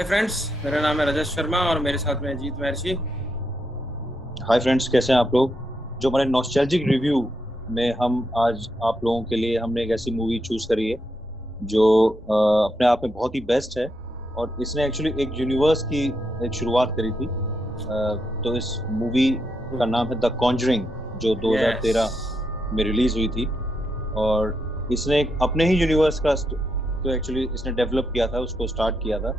Hi friends, मेरा नाम है रजत शर्मा और मेरे साथ में है जीत महर्षि। हाय फ्रेंड्स, कैसे हैं आप लोग। जो हमारे नॉस्टैल्जिक रिव्यू में हम आज आप लोगों के लिए हमने एक ऐसी मूवी चूज करी है जो अपने आप में बहुत ही बेस्ट है। और इसने एक्चुअली एक यूनिवर्स की एक शुरुआत करी थी। तो इस मूवी का नाम है द कॉन्जरिंग, जो यस। 2013 में रिलीज हुई थी। और इसने एक अपने ही यूनिवर्स का तो एक्चुअली इसने डेवलप किया था, उसको स्टार्ट किया था।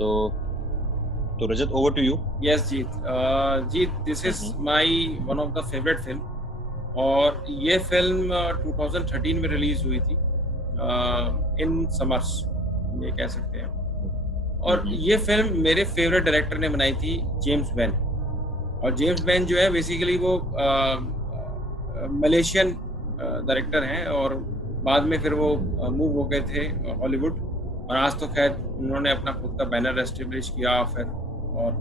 तो Rajat, over to you. Yes Jeet, Jeet this is hmm. My one of the favourite film. और ये फिल्म 2013 में रिलीज हुई थी, इन समर्स ये कह सकते हैं। और हम्म। ये फिल्म मेरे फेवरेट डायरेक्टर ने बनाई थी, जेम्स बैन। और जेम्स बैन जो है बेसिकली वो मलेशियन डायरेक्टर हैं, और बाद में फिर वो मूव हो गए थे हॉलीवुड। और आज तो खैर उन्होंने अपना खुद का बैनर एस्टेब्लिश किया फिर। और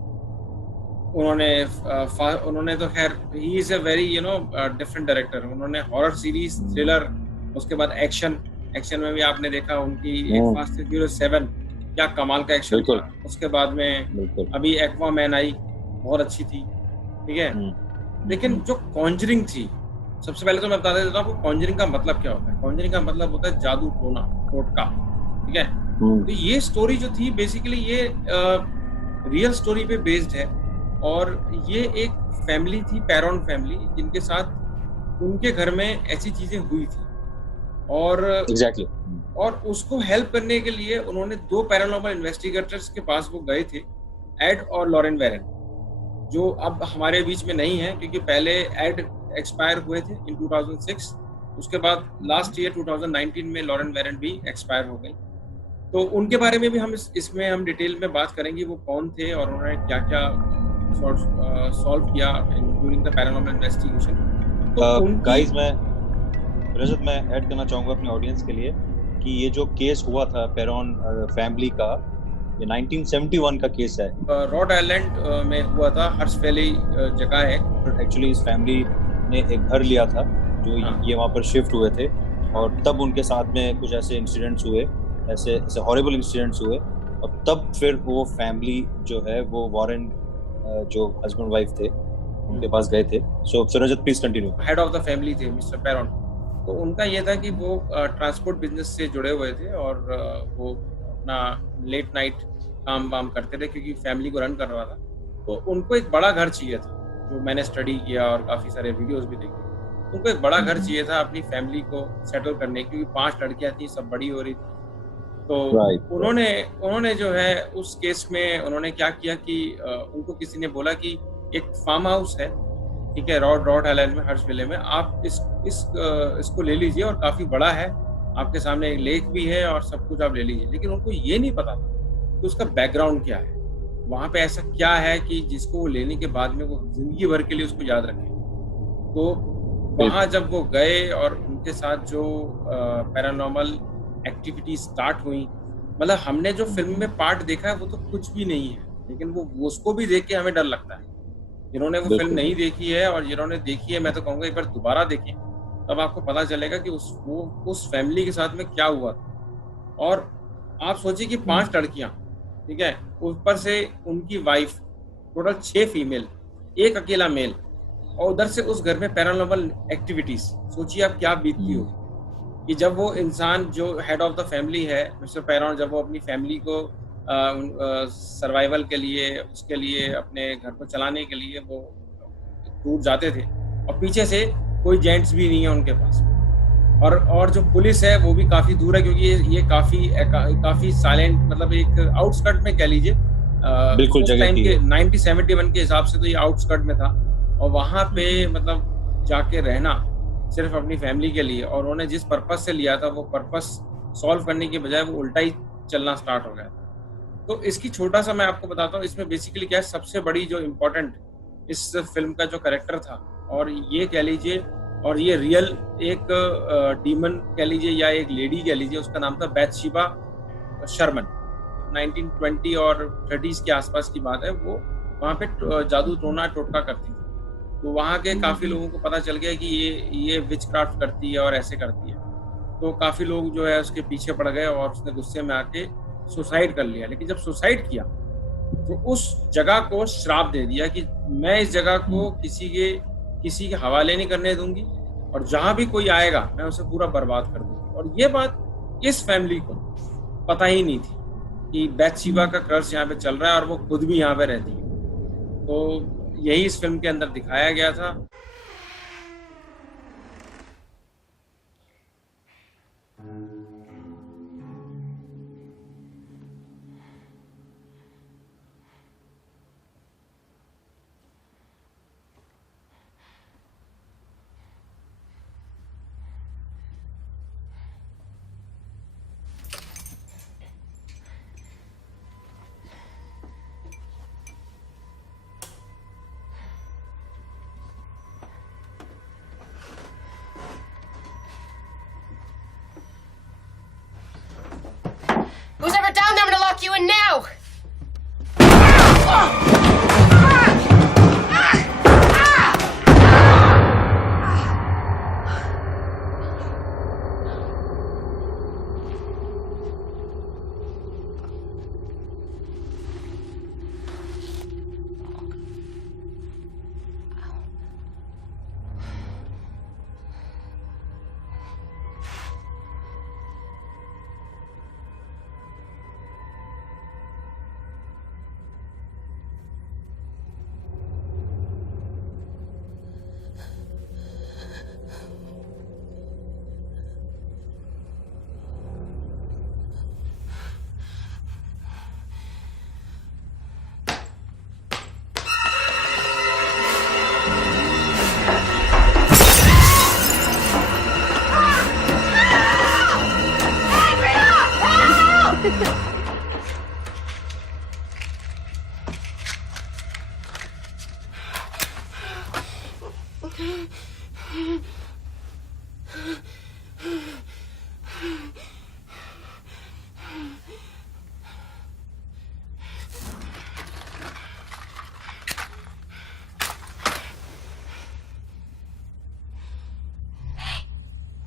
उन्होंने तो खैर he is a very different director. उन्होंने हॉरर सीरीज, थ्रिलर, उसके बाद एक्शन। एक्शन में भी आपने देखा उनकी एक हम्म। फास्ट एंड फ्यूरियस 7, क्या कमाल का एक्शन था। बिल्कुल। उसके बाद में बिल्कुल। अभी एक्वामैन आई, बहुत अच्छी थी। ठीक है। हम्म। लेकिन जो कॉन्जरिंग थी, सबसे पहले तो मैं बता देता हूँ आपको कॉन्जरिंग का मतलब क्या होता है। कॉन्जरिंग का मतलब होता है जादू टोना, टोटका। ठीक है। हम्म। तो ये स्टोरी जो थी बेसिकली ये रियल स्टोरी पे बेस्ड है। और ये एक फैमिली थी, पैरॉन फैमिली, जिनके साथ उनके घर में ऐसी चीजें हुई थी। और एग्जैक्टली। उसको हेल्प करने के लिए उन्होंने दो पैरानॉर्मल इन्वेस्टिगेटर्स के पास वो गए थे, एड और लॉरेन वेरन, जो अब हमारे बीच में नहीं है क्योंकि पहले एड एक्सपायर हुए थे इन 2006। उसके बाद लास्ट ईयर 2019 में लॉरेन वेरन भी एक्सपायर हो गई। तो उनके बारे में भी हम इसमें हम डिटेल में बात करेंगे, वो कौन थे और उन्होंने क्या क्या सॉल्व किया ड्यूरिंग द पैरानॉर्मल इन्वेस्टिगेशन। तो उनकी गाइस, मैं रजत मैं ऐड करना चाहूंगा अपने ऑडियंस के लिए कि ये जो केस हुआ था पेरॉन फैमिली का, ये 1971 का केस है। रॉड आइलैंड में हुआ था, हर्ष वैली जगह है। एक्चुअली इस फैमिली ने एक घर लिया था, जो हाँ। ये वहाँ पर शिफ्ट हुए थे। और तब उनके साथ में कुछ ऐसे इंसिडेंट्स हुए, ऐसे ऐसे हॉरिबल इंसिडेंट्स हुए। और तब फिर वो फैमिली जो है वो वॉरेन, जो हस्बैंड वाइफ थे, उनके पास गए थे। So Rajat, please continue. Head of the family थे मिस्टर पैरॉन। तो उनका ये था कि वो ट्रांसपोर्ट बिजनेस से जुड़े हुए थे, और वो अपना लेट नाइट काम वाम करते थे क्योंकि फैमिली को रन कर रहा था। तो उनको एक बड़ा घर चाहिए था, जो मैंने स्टडी किया और काफ़ी सारे वीडियोस भी देखे। उनको एक बड़ा घर चाहिए था अपनी फैमिली को सेटल करने, क्योंकि 5 लड़कियां थी, सब बड़ी हो रही थी। तो राइट। उन्होंने उन्होंने जो है उस केस में उन्होंने क्या किया कि उनको किसी ने बोला कि एक फार्म हाउस है, ठीक है, रॉड रॉड आइलैंड में, हर्ष विले में, आप इसको ले लीजिए और काफ़ी बड़ा है, आपके सामने एक लेक भी है और सब कुछ आप ले लीजिए। लेकिन उनको ये नहीं पता था कि उसका बैकग्राउंड क्या है, वहाँ पे ऐसा क्या है कि जिसको वो लेने के बाद में वो जिंदगी भर के लिए उसको याद रखें। तो वहाँ बिल्कुल। जब वो गए और उनके साथ जो पैरानॉर्मल एक्टिविटी स्टार्ट हुई, मतलब हमने जो फिल्म में पार्ट देखा है वो तो कुछ भी नहीं है, लेकिन वो उसको भी देख के हमें डर लगता है। जिन्होंने वो फिल्म बिल्कुल। नहीं देखी है और जिन्होंने देखी है, मैं तो कहूँगा एक बार दोबारा देखें, तब आपको पता चलेगा कि उस फैमिली के साथ में क्या हुआ था। और आप सोचिए कि हम्म। 5 लड़कियाँ, ठीक है, ऊपर से उनकी वाइफ, टोटल 6 फीमेल, 1 अकेला मेल, और उधर से उस घर में पैरानॉर्मल एक्टिविटीज़, सोचिए आप क्या बीतती हम्म। होगी कि जब वो इंसान जो हेड ऑफ द फैमिली है मिस्टर पैरॉन, जब वो अपनी फैमिली को सर्वाइवल के लिए, उसके लिए, अपने घर को चलाने के लिए वो दूर जाते थे, और पीछे से कोई जेंट्स भी नहीं है उनके पास। और जो पुलिस है वो भी काफ़ी दूर है, क्योंकि ये काफ़ी साइलेंट, मतलब एक आउटस्कर्ट में कह लीजिए। बिल्कुल उस जगह टाइम की के है। 1971 के हिसाब से तो ये आउटस्कर्ट में था। और वहाँ पे हम्म। मतलब जाके रहना सिर्फ अपनी फैमिली के लिए, और उन्होंने जिस पर्पस से लिया था वो पर्पस सॉल्व करने के बजाय वो उल्टा ही चलना स्टार्ट हो गया था। तो इसकी छोटा सा मैं आपको बताता हूँ, इसमें बेसिकली क्या है, सबसे बड़ी जो इम्पोर्टेंट इस फिल्म का जो करेक्टर था, और ये कह लीजिए, और ये रियल एक डीमन कह लीजिए या एक लेडी कह लीजिए, उसका नाम था बैथशीबा शर्मन। 1920 और 30s के आसपास की बात है। वो वहाँ पे जादू टोना टोटका करती थी। तो वहाँ के काफ़ी हम्म। लोगों को पता चल गया कि ये विच क्राफ्ट करती है और ऐसे करती है। तो काफ़ी लोग जो है उसके पीछे पड़ गए और उसने गुस्से में आके सुसाइड कर लिया, लेकिन जब सुसाइड किया तो उस जगह को श्राप दे दिया कि मैं इस जगह को किसी के हवाले नहीं करने दूंगी, और जहां भी कोई आएगा मैं उसे पूरा बर्बाद कर दूंगी। और ये बात इस फैमिली को पता ही नहीं थी कि बैथशेबा का कर्स यहाँ पे चल रहा है और वो खुद भी यहाँ पे रहती है। तो यही इस फिल्म के अंदर दिखाया गया था। Who's ever down there? I'm gonna lock you in now!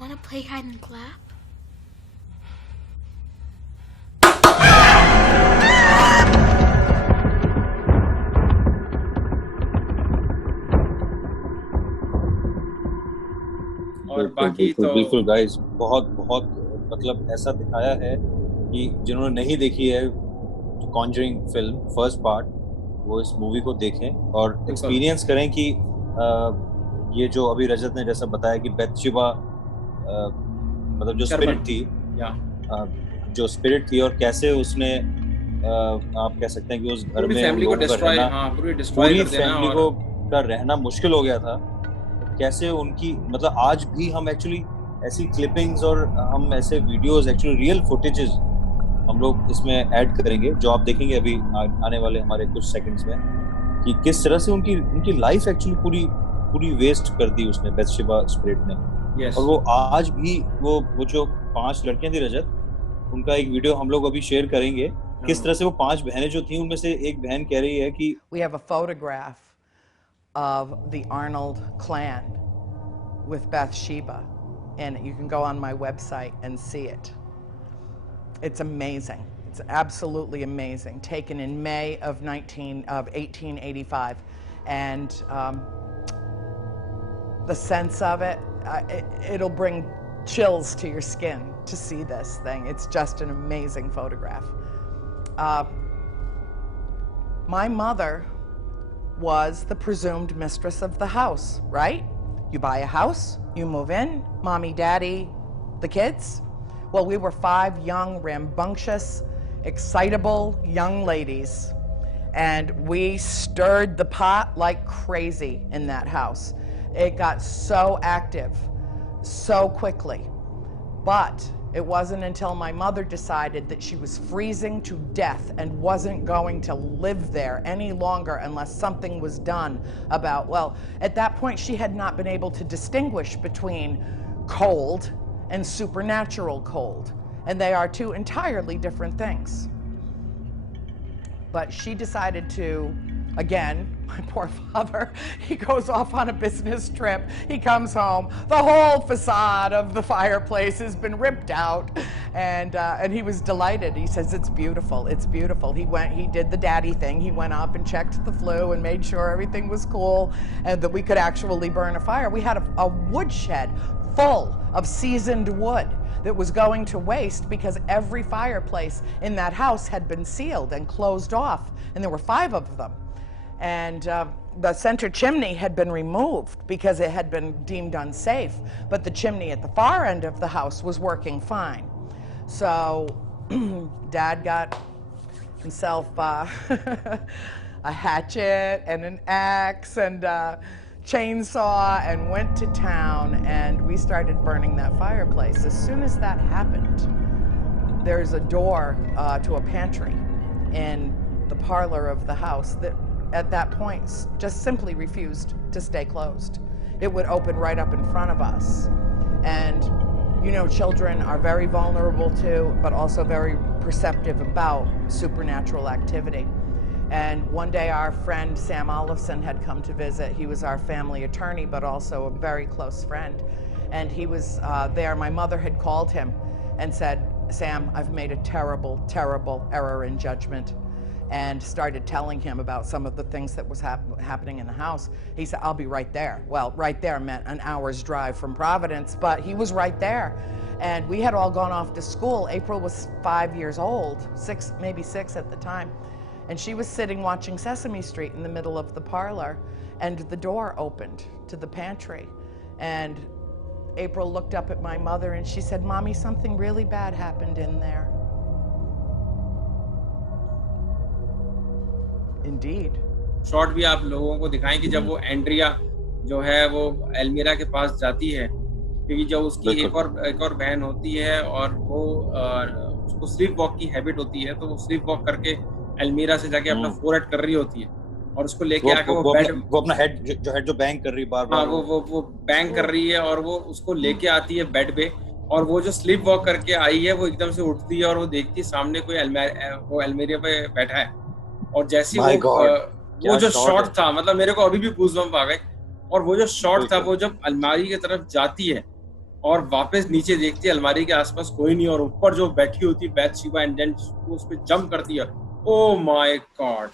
Wanna play hide and clap? और बाकी तो बिल्कुल गाइस, बहुत बहुत मतलब ऐसा दिखाया है कि जिन्होंने नहीं देखी है कॉन्जरिंग फिल्म फर्स्ट पार्ट, वो इस मूवी को देखें और एक्सपीरियंस करें कि ये जो अभी रजत ने जैसा बताया कि बैथशेबा मतलब जो स्पिरिट थी, जो स्पिरिट थी और कैसे उसने आप कह सकते हैं कि उस घर में फैमिली को डिस्ट्रॉय, पूरी फैमिली को का रहना मुश्किल हो गया था। कैसे उनकी मतलब आज भी हम एक्चुअली ऐसी क्लिपिंग्स और हम ऐसे वीडियोस एक्चुअली रियल फुटेजेस हम लोग इसमें ऐड करेंगे जो आप देखेंगे अभी आने वाले हमारे कुछ सेकंड्स में, कि किस तरह से उनकी लाइफ एक्चुअली पूरी वेस्ट कर दी उसने, बैथशेबा स्पिरिट ने। yes. और वो आज भी वो जो 5 लड़कियां थी रजत, उनका एक वीडियो हम लोग अभी शेयर करेंगे किस तरह से वो 5 बहनें जो थी उनमें से एक बहन कह रही है कि We have a photograph of the Arnold clan with Bathsheba, and you can go on my website and see it. It's amazing. It's absolutely amazing. Taken in May of 1885, and the sense of it, it'll bring chills to your skin to see this thing. It's just an amazing photograph. My mother was the presumed mistress of the house, right? You buy a house, you move in, mommy, daddy, the kids. Well, we were 5 young, rambunctious, excitable young ladies, and we stirred the pot like crazy in that house. It got so active so quickly, but it wasn't until my mother decided that she was freezing to death and wasn't going to live there any longer unless something was done about, well, at that point she had not been able to distinguish between cold and supernatural cold, and they are 2 entirely different things. But she decided to Again, my poor father, he goes off on a business trip. He comes home. The whole facade of the fireplace has been ripped out. And he was delighted. He says, it's beautiful, it's beautiful. He did the daddy thing. He went up and checked the flue and made sure everything was cool and that we could actually burn a fire. We had a woodshed full of seasoned wood that was going to waste because every fireplace in that house had been sealed and closed off. And there were 5 of them. And the center chimney had been removed because it had been deemed unsafe, but the chimney at the far end of the house was working fine. So Dad got himself a hatchet and an axe and a chainsaw and went to town, and we started burning that fireplace. As soon as that happened, there's a door to a pantry in the parlor of the house that at that point just simply refused to stay closed. It would open right up in front of us. And you know, children are very vulnerable to, but also very perceptive about supernatural activity. And one day our friend Sam Olofsson had come to visit. He was our family attorney, but also a very close friend. And he was there. My mother had called him and said, Sam, I've made a terrible, terrible error in judgment, and started telling him about some of the things that was happening in the house. He said, I'll be right there. Well, right there meant an hour's drive from Providence, but he was right there. And we had all gone off to school. April was 5 years old, 6, maybe 6 at the time. And she was sitting watching Sesame Street in the middle of the parlor, and the door opened to the pantry. And April looked up at my mother and she said, Mommy, something really bad happened in there. Indeed. Shot भी आप लोगों को दिखाएं कि जब वो Andrea जो है वो एल्मीरा के पास जाती है, क्योंकि जब उसकी एक और बहन होती है और वो उसको स्लीप वॉक की हैबिट होती है, तो वो स्लीप वॉक करके एल्मीरा से जाके अपना फोरहेड कर रही होती है और उसको लेके आके वो अपना हेड जो बैंग कर रही है बार-बार, वो बैंग कर रही है और वो उसको लेके आती है बेड पे, और वो जो स्लीप वॉक करके आई है वो एकदम से उठती है और वो देखती है सामने कोई एल्मीरा पे बैठा है। और जैसे वो जो शॉट था, मतलब मेरे को अभी भी गूज़बम्प आ गए। और वो जो शॉट था, वो जब अलमारी की तरफ जाती है और वापस नीचे देखती है, अलमारी के आसपास कोई नहीं, और ऊपर जो बैठी होती है बैथशेबा एंड देन वो उस पे जंप करती है। Oh my God.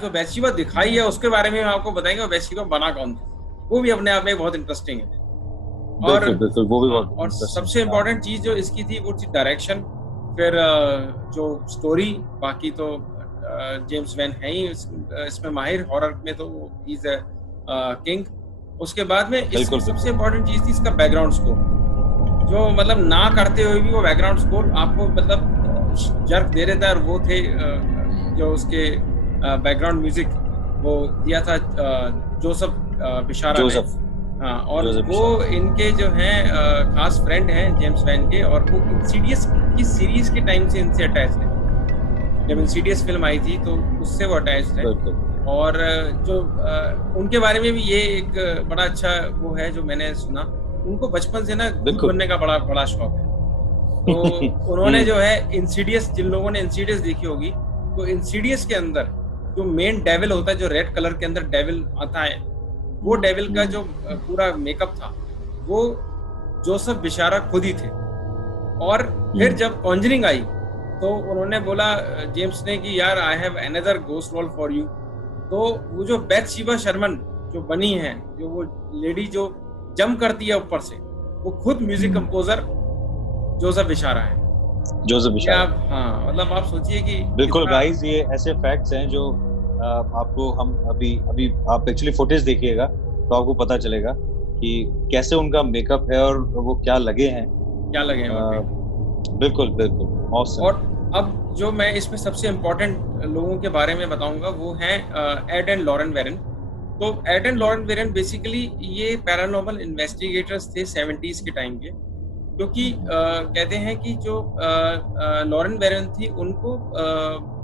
जो बैथशेबा दिखाई है उसके बारे में हम आपको बताएंगे, और बैथशेबा बना कौन था, वो भी अपने आप में बहुत इंटरेस्टिंग है। और बिल्कुल वो भी बहुत, और सबसे इम्पोर्टेंट चीज जो इसकी थी वो थी डायरेक्शन, फिर जो स्टोरी। बाकी तो जेम्स वैन है ही इसमें माहिर, हॉरर में तो ही इज अ किंग। उसके बाद में इसकी सबसे इम्पोर्टेंट चीज थी इसका बैकग्राउंड स्कोर, जो मतलब ना करते हुए भी वो बैकग्राउंड स्कोर आपको मतलब जर्क दे देता है। और वो थे जो उसके बैकग्राउंड म्यूजिक वो दिया था जोसेफ बिशारा ने। हाँ, और वो इनके जो हैं खास फ्रेंड हैं जेम्स वैन के, और वो इंसीडियस की सीरीज के टाइम से इनसे अटैच्ड है। जब इंसीडियस फिल्म आई थी तो उससे वो अटैच्ड है। और जो उनके बारे में भी ये एक बड़ा अच्छा वो है जो मैंने सुना, उनको बचपन से ना भूत बनने का बड़ा शौक है। तो उन्होंने जो है इंसीडियस, जिन लोगों ने इंसीडियस देखी होगी, तो इंसीडियस के अंदर जो मेन डेविल होता है, जो रेड कलर के अंदर डेविल आता है, वो डेविल का जो पूरा मेकअप था वो जोसेफ बिशारा खुद ही थे। और फिर जब कॉन्जरिंग आई तो उन्होंने बोला जेम्स ने कि यार I have another ghost role for you. तो वो जो बैथशेबा शर्मन जो बनी है, जो वो लेडी जो जंप करती है ऊपर से, वो खुद म्यूजिक कंपोजर जोसेफ बिशारा है। जोसेफ ये बिशारा। आप, हाँ, मतलब आप सोचिए कि बिल्कुल कितना। गाइस, ये ऐसे फैक्ट्स हैं जो आपको हम अभी अभी आप एक्चुअली फुटेज देखिएगा तो आपको पता चलेगा कि कैसे उनका मेकअप है और वो क्या लगे हैं। क्या लगे हैं वाकई। बिल्कुल बिल्कुल ऑसम। और अब जो मैं इसमें सबसे इम्पोर्टेंट लोगों के बारे में बताऊंगा वो हैं एड एंड लॉरेन वेरन। तो Ed and Lorraine Warren basically ये पैरानॉर्मल इन्वेस्टिगेटर्स थे 70s के टाइम के। क्योंकि कहते हैं कि जो लॉरेन वेरन थी उनको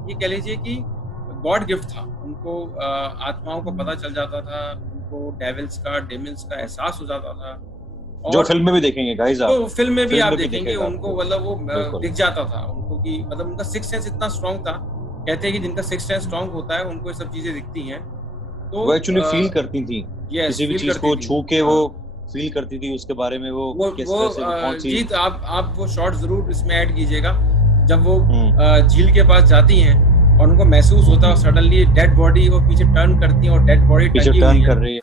ये कह लीजिए कि गॉड गिफ्ट था उनको। आत्माओं को पता चल जाता था, उनको डेविल्स का डेमन्स का एहसास हो जाता था। जो और फिल्म में भी देखेंगे गाइस, आप तो फिल्म में भी फिल्म आप में भी देखेंगे दिखेगा उनको, आपको। मतलब वो बिल्कुल। दिख जाता था उनको कि मतलब उनका सिक्स सेंस इतना स्ट्रांग था। कहते हैं कि जिनका सिक्स सेंस स्ट्रांग होता है उनको ये सब चीजें दिखती हैं। तो वो एक्चुअली फील करती थी, यस, किसी भी फील चीज करती को थी। छू के वो हाँ, फील करती थी उसके बारे में, वो वो किस तरह से वो कौन सी। जीत आप वो शॉट जरूर इसमें ऐड कीजिएगा जब वो हम्म झील के पास जाती हैं और उनको महसूस होता है और हम्म। सडनली डेड बॉडी वो पीछे टर्न करती हैं और डेड बॉडी पीछे टंगी हुई टर्न है। कर रही है।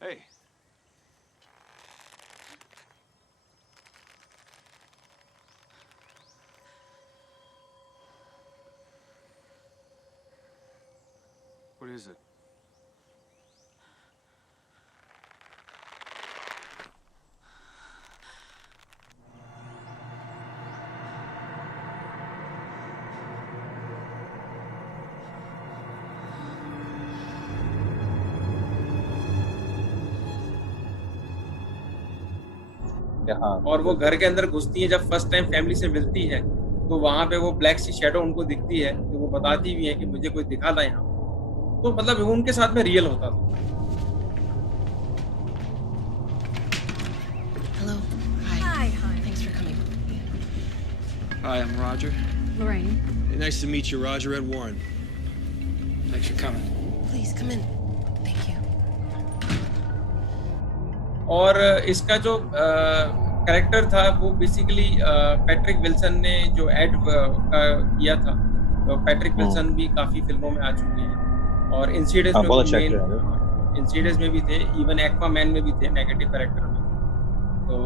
Hey. What is it? हाँ और वो घर बिल्कुल। के अंदर घुसती है जब फर्स्ट टाइम फैमिली से मिलती है। तो वहां पे वो ब्लैक सी शैडो उनको दिखती है, तो वो बताती भी है कि मुझे कोई दिखा था यहाँ। तो मतलब वो उनके साथ में रियल होता था। Hello. Hi. Hi. Thanks for coming. Hi, I'm Roger. Lorraine. Hey, nice to meet you, Roger. Ed Warren. Thanks for coming. Please come in. Thank you. और इसका जो कैरेक्टर था वो बेसिकली पैट्रिक विल्सन ने जो add का किया था। तो पैट्रिक विल्सन भी काफ़ी फिल्मों में आ चुके हैं और इंसीडियस हाँ में वो बहुत अच्छा मेन, एक्टर है वो। इंसीडियस में भी थे, इवन एक्वामैन में भी थे नेगेटिव कैरेक्टर में। तो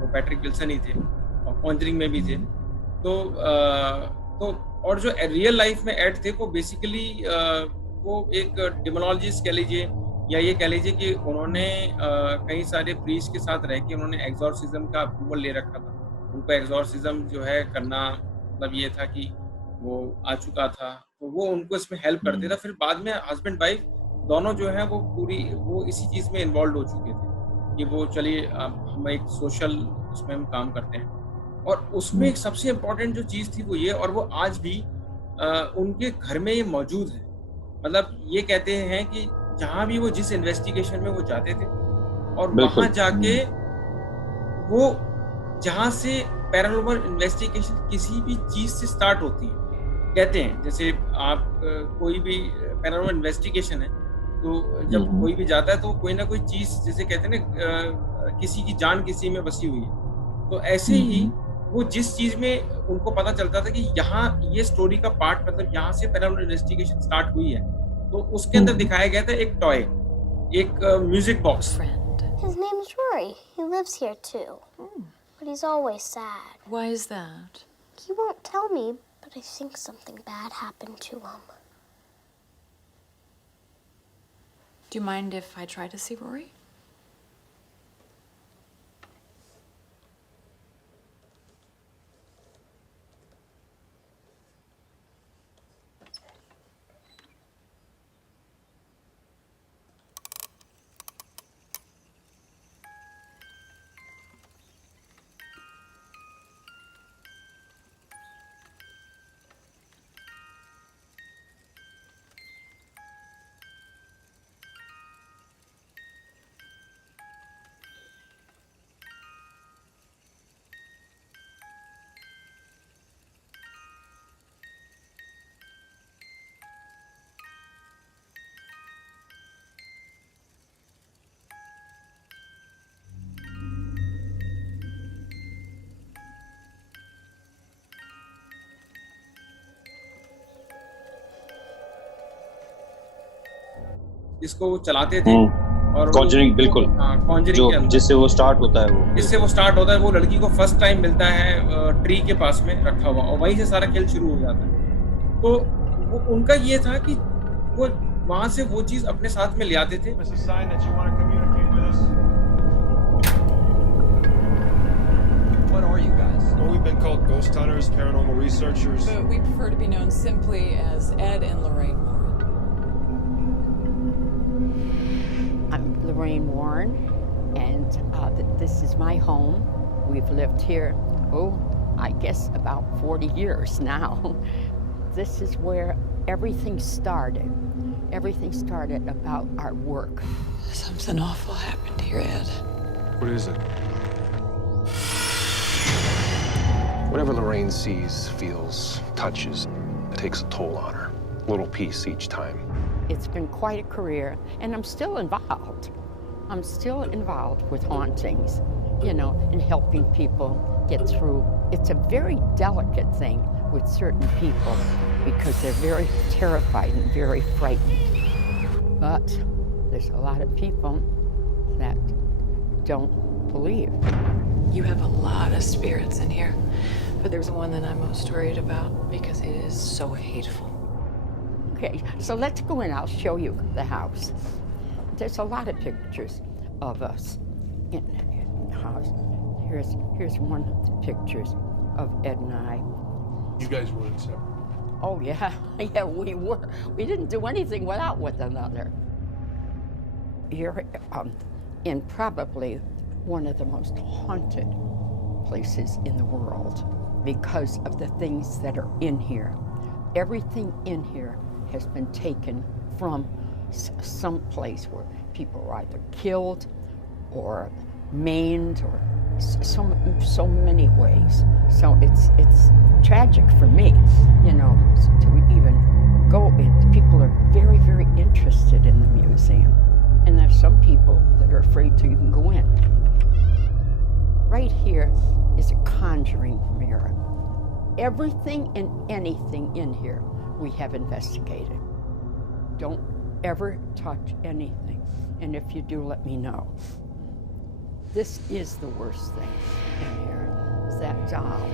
वो पैट्रिक विल्सन ही थे और कॉन्जरिंग में भी थे। तो तो और जो रियल लाइफ में एड थे वो बेसिकली वो एक डिमोलॉजिस्ट कह लीजिए या ये कह लीजिए कि उन्होंने कई सारे प्रीस्ट के साथ रह के उन्होंने एग्जॉर्सिज्म का अप्रूवल ले रखा था। उनको एग्जॉर्सिज्म जो है करना मतलब ये था कि वो आ चुका था, तो वो उनको इसमें हेल्प करते थे। फिर बाद में हस्बैंड वाइफ दोनों जो है वो पूरी वो इसी चीज़ में इन्वॉल्व हो चुके थे कि वो चलिए अब हम एक सोशल उसमें हम काम करते हैं। और उसमें एक सबसे इम्पोर्टेंट जो चीज़ थी वो ये, और वो आज भी उनके घर में ये मौजूद है। मतलब ये कहते हैं कि जहाँ भी वो जिस इन्वेस्टिगेशन में वो जाते थे और बिल्कुल। वहाँ जाके वो जहाँ से पैरानॉर्मल इन्वेस्टिगेशन किसी भी चीज़ से स्टार्ट होती है। कहते हैं जैसे आप कोई भी पैरानॉर्मल इन्वेस्टिगेशन है, तो जब कोई भी जाता है तो कोई ना कोई चीज़ जैसे कहते हैं ना किसी की जान किसी में बसी हुई है। तो ऐसे ही वो जिस चीज़ में उनको पता चलता था कि यहाँ ये स्टोरी का पार्ट मतलब यहाँ से पैरानॉर्मल इन्वेस्टिगेशन स्टार्ट हुई है, तो उसके अंदर दिखाया गया था एक टॉय, एक music box. Friend. His name's Rory. He lives here too. But he's always sad. Why is that? He won't tell me, but I think something bad happened to him. Do you mind if I try to see Rory? जिसको वो चलाते थे और Conjuring, बिल्कुल, Conjuring जो के अंदर जिससे वो स्टार्ट होता है, वो जिससे वो स्टार्ट होता है, वो लड़की को फर्स्ट टाइम मिलता है ट्री के पास में रखा हुआ और वहीं से सारा खेल शुरू हो जाता है। तो वो उनका ये था कि वो वहां से वो चीज अपने साथ में ले आते थे। It's a sign that you want to communicate with us. What are you guys? Well, we've been called ghost hunters, paranormal researchers. But we prefer to be known simply as Ed and Lorraine Warren. I'm Lorraine Warren, and this is my home. We've lived here, I guess about 40 years now. This is where everything started. Everything started about our work. Something awful happened here, Ed. What is it? Whatever Lorraine sees, feels, touches, it takes a toll on her. A little piece each time. It's been quite a career, and I'm still involved. I'm still involved with hauntings, you know, and helping people get through. It's a very delicate thing with certain people because they're very terrified and very frightened. But there's a lot of people that don't believe. You have a lot of spirits in here, but there's one that I'm most worried about because it is so hateful. Okay, so let's go in. I'll show you the house. There's a lot of pictures of us in the house. Here's one of the pictures of Ed and I. You guys were inseparable. Oh yeah, yeah, we were. We didn't do anything without one another. You're in probably one of the most haunted places in the world because of the things that are in here. Everything in here has been taken from some place where people were either killed or maimed or so many ways. So it's tragic for me, you know, to even go in. People are very, very interested in the museum. And there's some people that are afraid to even go in. Right here is a conjuring mirror. Everything and anything in here we have investigated. Don't ever touch anything. And if you do, let me know. This is the worst thing in here, is that doll.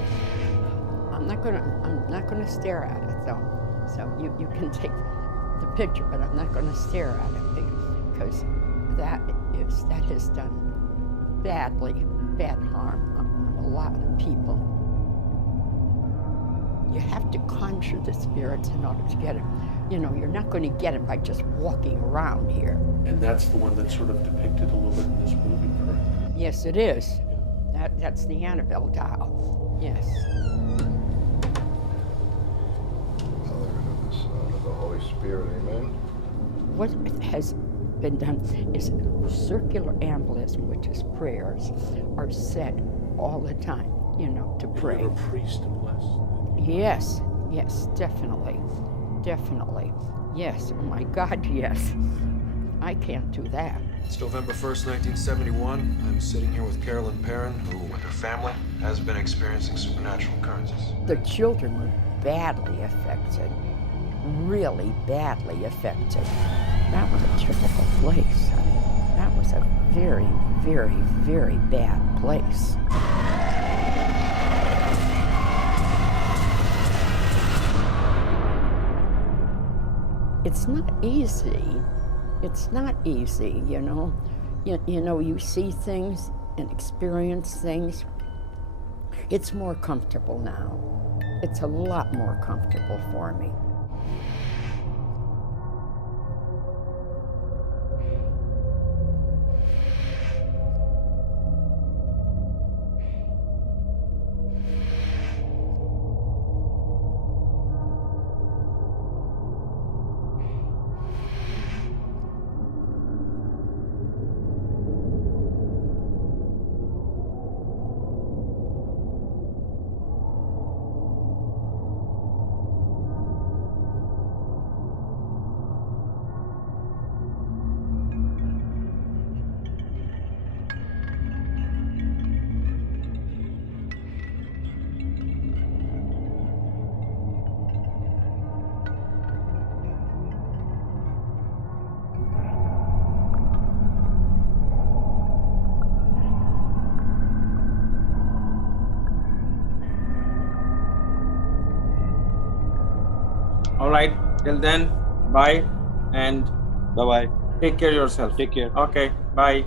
I'm not gonna stare at it though. So you can take the picture, but I'm not gonna stare at it because that has done bad harm on a lot of people. You have to conjure the spirits in order to get it. You know, you're not going to get it by just walking around here. And that's the one that's sort of depicted a little bit in this movie, correct? Yes, it is. That's the Annabelle doll. Yes. Father, and of the Son, and of the Holy Spirit, amen. What has been done is circular embolism, which is prayers, are said all the time, you know, to pray. You have a priest to bless. Yes, definitely. Yes, oh my God, yes. I can't do that. It's November 1st, 1971. I'm sitting here with Carolyn Perrin, who, with her family, has been experiencing supernatural occurrences. The children were badly affected, really badly affected. That was a typical place. I mean, that was a very, very, very bad place. It's not easy. It's not easy, you know. You know, you see things and experience things. It's more comfortable now. It's a lot more comfortable for me. All right. Till then, bye and Bye bye. take care yourself. Take care. Okay. Bye.